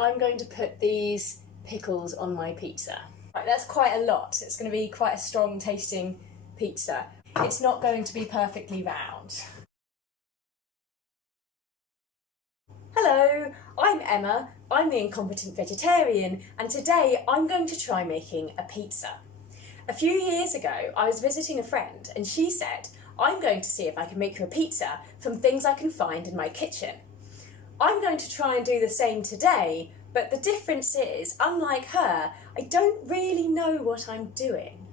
I'm going to put these pickles on my pizza. Right, that's quite a lot. It's going to be quite a strong tasting pizza. It's not going to be perfectly round. Hello, I'm Emma. I'm the incompetent vegetarian, and today I'm going to try making a pizza. A few years ago, I was visiting a friend and she said, I'm going to see if I can make her a pizza from things I can find in my kitchen. I'm going to try and do the same today, but the difference is, unlike her, I don't really know what I'm doing.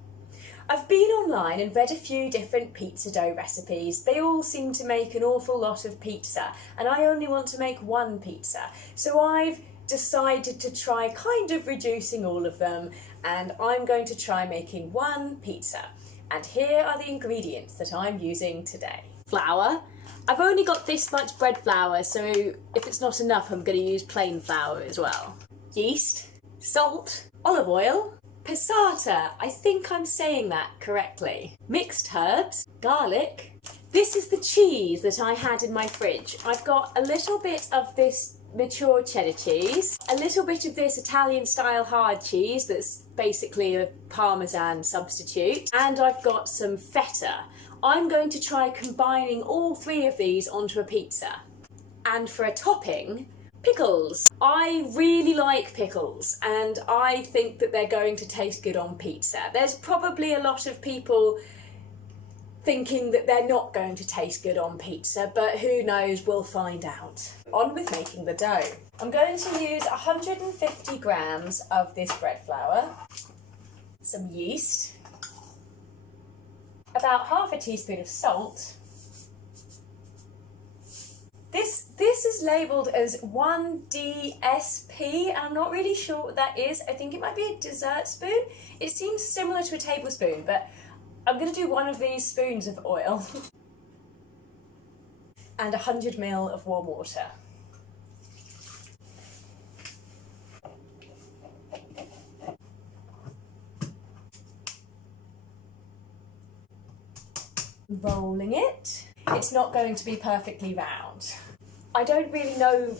I've been online and read a few different pizza dough recipes. They all seem to make an awful lot of pizza, and I only want to make one pizza. So I've decided to try kind of reducing all of them, and I'm going to try making one pizza. And here are the ingredients that I'm using today. Flour. I've only got this much bread flour, so if it's not enough, I'm going to use plain flour as well. Yeast, salt, olive oil, passata, I think I'm saying that correctly. Mixed herbs, garlic. This is the cheese that I had in my fridge. I've got a little bit of this mature cheddar cheese, a little bit of this Italian style hard cheese that's basically a parmesan substitute, and I've got some feta. I'm going to try combining all three of these onto a pizza. And for a topping, pickles. I really like pickles, and I think that they're going to taste good on pizza. There's probably a lot of people thinking that they're not going to taste good on pizza, but who knows, we'll find out. On with making the dough. I'm going to use 150 grams of this bread flour, some yeast, about half a teaspoon of salt. This is labelled as 1DSP, and I'm not really sure what that is. I think it might be a dessert spoon. It seems similar to a tablespoon, but I'm going to do one of these spoons of oil. And 100 ml of warm water. Rolling it. It's not going to be perfectly round. I don't really know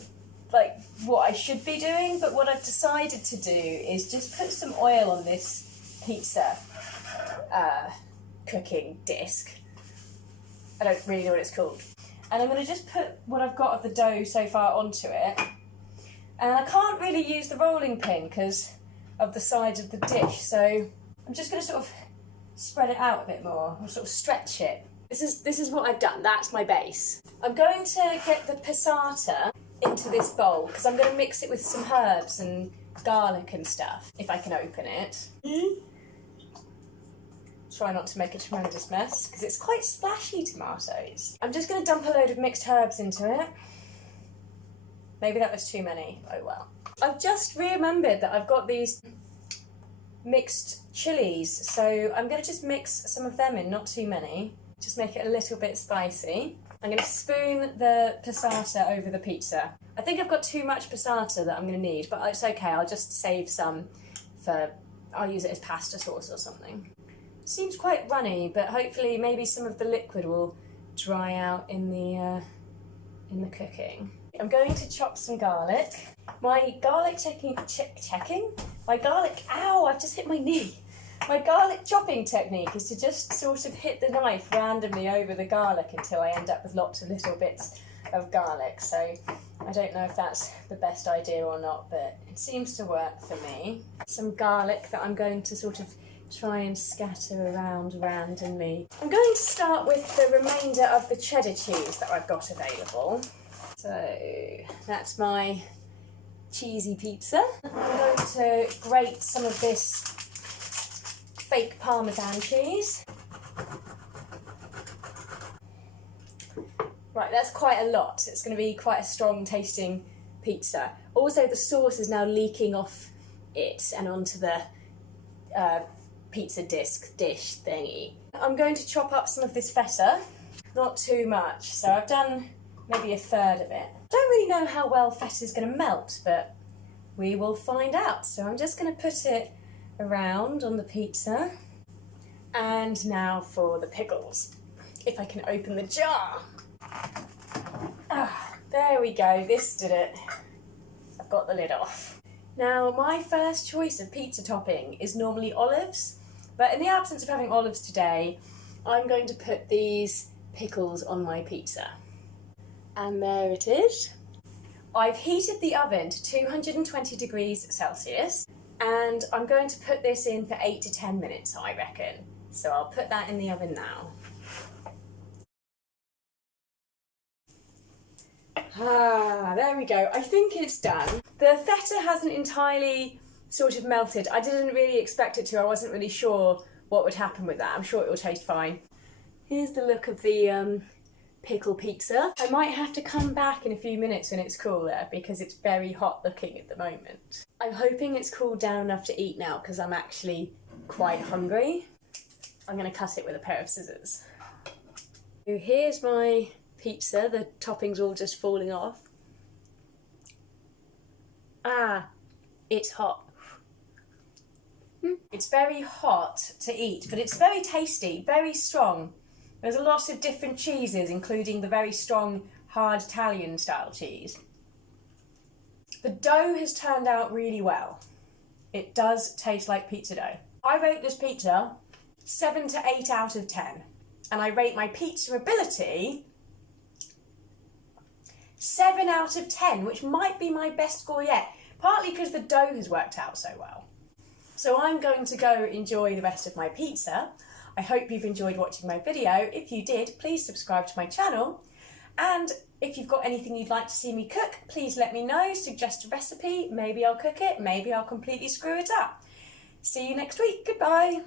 what I should be doing, but what I've decided to do is just put some oil on this pizza cooking disc. I don't really know what it's called. And I'm going to just put what I've got of the dough so far onto it. And I can't really use the rolling pin because of the size of the dish, so I'm just going to sort of spread it out a bit more, or sort of stretch it. This is what I've done. That's my base. I'm going to get the passata into this bowl because I'm going to mix it with some herbs and garlic and stuff, if I can open it. Try not to make a tremendous mess because it's quite splashy tomatoes. I'm just going to dump a load of mixed herbs into it. Maybe that was too many. Oh well. I've just remembered that I've got these mixed chilies, so I'm going to just mix some of them in, not too many. Just make it a little bit spicy. I'm going to spoon the passata over the pizza. I think I've got too much passata that I'm going to need, but it's okay, I'll just save some I'll use it as pasta sauce or something. Seems quite runny, but hopefully maybe some of the liquid will dry out in the cooking. I'm going to chop some garlic. My garlic ow, I've just hit my knee. My garlic chopping technique is to just sort of hit the knife randomly over the garlic until I end up with lots of little bits of garlic. So I don't know if that's the best idea or not, but it seems to work for me. Some garlic that I'm going to sort of try and scatter around randomly. I'm going to start with the remainder of the cheddar cheese that I've got available. So that's my cheesy pizza. I'm going to grate some of this fake parmesan cheese. Right, that's quite a lot. It's going to be quite a strong tasting pizza. Also, the sauce is now leaking off it and onto the pizza dish thingy. I'm going to chop up some of this feta, not too much, so I've done maybe a third of it. I don't really know how well feta is going to melt, but we will find out. So I'm just going to put it around on the pizza. And now for the pickles. If I can open the jar. Ah, there we go, this did it. I've got the lid off. Now, my first choice of pizza topping is normally olives, but in the absence of having olives today, I'm going to put these pickles on my pizza. And there it is. I've heated the oven to 220 degrees Celsius, and I'm going to put this in for 8 to 10 minutes, I reckon. So I'll put that in the oven now. There we go. I think it's done. The feta hasn't entirely sort of melted. I didn't really expect it to. I wasn't really sure what would happen with that. I'm sure it will taste fine. Here's the look of the pickle pizza. I might have to come back in a few minutes when it's cooler because it's very hot looking at the moment. I'm hoping it's cooled down enough to eat now because I'm actually quite hungry. I'm going to cut it with a pair of scissors. So here's my pizza, the topping's all just falling off. It's hot. It's very hot to eat, but it's very tasty, very strong. There's a lot of different cheeses, including the very strong, hard Italian style cheese. The dough has turned out really well. It does taste like pizza dough. I rate this pizza 7 to 8 out of 10. And I rate my pizza ability 7 out of 10, which might be my best score yet, partly because the dough has worked out so well. So I'm going to go enjoy the rest of my pizza. I hope you've enjoyed watching my video. If you did, please subscribe to my channel. And if you've got anything you'd like to see me cook, please let me know, suggest a recipe, maybe I'll cook it, maybe I'll completely screw it up. See you next week, goodbye.